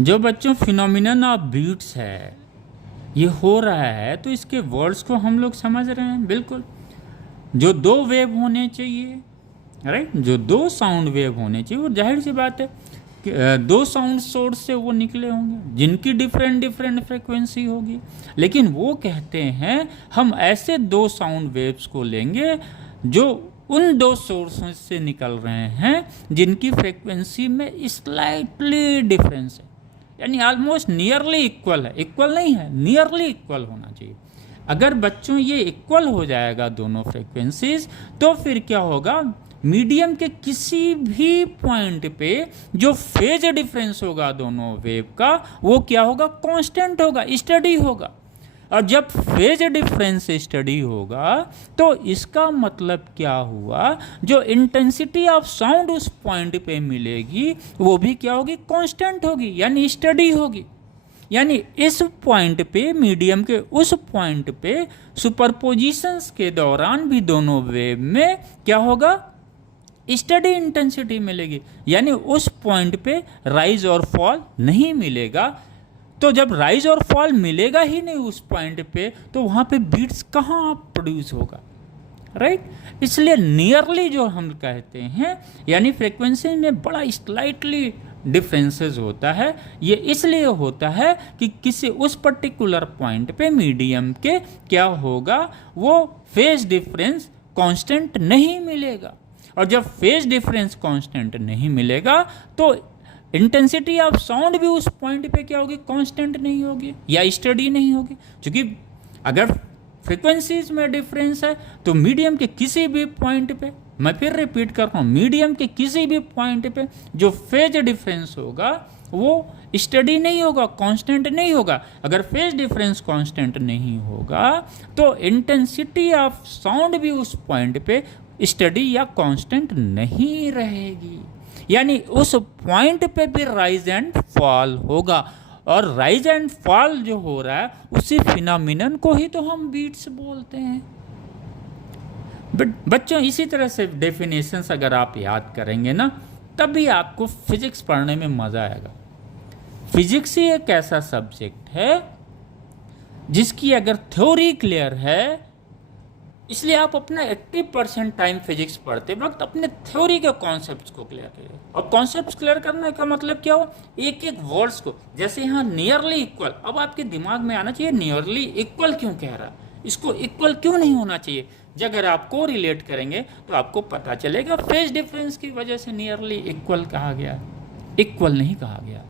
जो बच्चों phenomenon of beats है, ये हो रहा है तो इसके वर्ड्स को हम लोग समझ रहे हैं। बिल्कुल, जो दो वेव होने चाहिए, राइट, जो दो साउंड वेव होने चाहिए, वो जाहिर सी बात है कि दो साउंड सोर्स से वो निकले होंगे जिनकी डिफरेंट डिफरेंट फ्रिक्वेंसी होगी। लेकिन वो कहते हैं हम ऐसे दो साउंड वेव्स को लेंगे जो उन दो सोर्सेस से निकल रहे हैं जिनकी फ्रिक्वेंसी में स्लाइटली डिफरेंस है, यानी ऑलमोस्ट नियरली इक्वल है। इक्वल नहीं है, नियरली इक्वल होना चाहिए। अगर बच्चों ये इक्वल हो जाएगा दोनों फ्रिक्वेंसीज, तो फिर क्या होगा, मीडियम के किसी भी पॉइंट पे जो फेज डिफरेंस होगा दोनों वेव का, वो क्या होगा, कांस्टेंट होगा, स्टडी होगा। और जब फेज डिफरेंस स्टडी होगा तो इसका मतलब क्या हुआ, जो इंटेंसिटी ऑफ साउंड उस पॉइंट पे मिलेगी वो भी क्या होगी, कांस्टेंट होगी, यानी स्टडी होगी। यानी इस पॉइंट पे, मीडियम के उस पॉइंट पे सुपरपोजिशंस के दौरान भी दोनों वेव में क्या होगा, स्टडी इंटेंसिटी मिलेगी, यानी उस पॉइंट पे राइज और फॉल नहीं मिलेगा। तो जब राइज और फॉल मिलेगा ही नहीं उस पॉइंट पे, तो वहाँ पे बीट्स कहाँ प्रोड्यूस होगा, राइट। इसलिए नियरली जो हम कहते हैं, यानी फ्रीक्वेंसी में बड़ा स्लाइटली डिफरेंसेस होता है। ये इसलिए होता है कि किसी उस पर्टिकुलर पॉइंट पे मीडियम के क्या होगा, वो फेज डिफरेंस कांस्टेंट नहीं मिलेगा। और जब फेज डिफरेंस कांस्टेंट नहीं मिलेगा तो इंटेंसिटी ऑफ साउंड भी उस पॉइंट पे क्या होगी, कांस्टेंट नहीं होगी या स्टडी नहीं होगी। क्योंकि अगर फ्रीक्वेंसीज में डिफरेंस है तो मीडियम के किसी भी पॉइंट पे, मैं फिर रिपीट कर रहा हूँ, मीडियम के किसी भी पॉइंट पे जो फेज डिफरेंस होगा वो स्टडी नहीं होगा, कांस्टेंट नहीं होगा। अगर फेज डिफरेंस कांस्टेंट नहीं होगा तो इंटेंसिटी ऑफ साउंड भी उस पॉइंट पे स्टडी या कांस्टेंट नहीं रहेगी, यानी उस पॉइंट पे भी राइज एंड फॉल होगा। और राइज एंड फॉल जो हो रहा है उसी फिनोमिनन को ही तो हम बीट्स बोलते हैं। बट बच्चों, इसी तरह से डेफिनेशंस अगर आप याद करेंगे ना, तभी आपको फिजिक्स पढ़ने में मज़ा आएगा। फिजिक्स ही एक ऐसा सब्जेक्ट है जिसकी अगर थ्योरी क्लियर है, इसलिए आप अपना 80% टाइम फिजिक्स पढ़ते वक्त अपने थ्योरी के कॉन्सेप्ट्स को क्लियर करिए। और कॉन्सेप्ट्स क्लियर करने का मतलब क्या हो, एक एक वर्ड्स को, जैसे यहाँ नियरली इक्वल, अब आपके दिमाग में आना चाहिए नियरली इक्वल क्यों कह रहा है, इसको इक्वल क्यों नहीं होना चाहिए। जब अगर आपको रिलेट करेंगे तो आपको पता चलेगा फेज डिफरेंस की वजह से नियरली इक्वल कहा गया, इक्वल नहीं कहा गया।